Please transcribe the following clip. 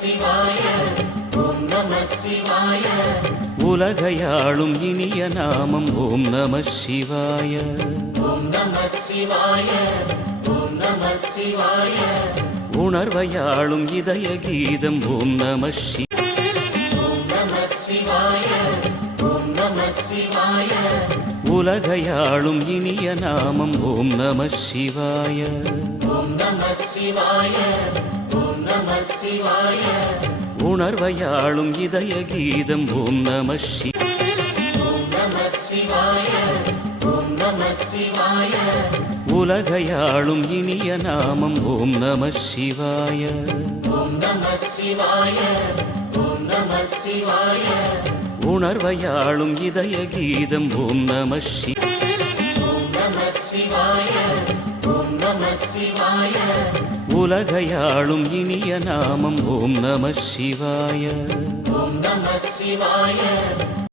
சிவாய ஓம் நம சிவாய. உலகையாளும் இனிய நாமம் ஓம் நம சிவாய. ஓம் நம சிவாய ஓம் நம சிவாய. உணர்வையாளும் இதய கீதம் ஓம் நம ஓம் நம சிவாய ஓம் நம சிவாய. உலகையாளும் இனிய நாமம் ஓம் நம சிவாய. ஓம் நம சிவாய ஓம் நம சிவாய. உணர்வையாளும் இதய கீதம் ஓம் நம ஓம் நம சிவாய ஓம் நம சிவாய. உலகையாளும் இனிய நாமம் ஓம் நம சிவாய. ஓம் நம சிவாய ஓம் நம சிவாய. உணர்வையாளும் இதய கீதம் ஓம் நம ஓம் நம சிவாய ஓம் நம சிவாய. உலகையாளும் இனிய நாமம் ஓம் நம சிவாய. ஓம் நம சிவாய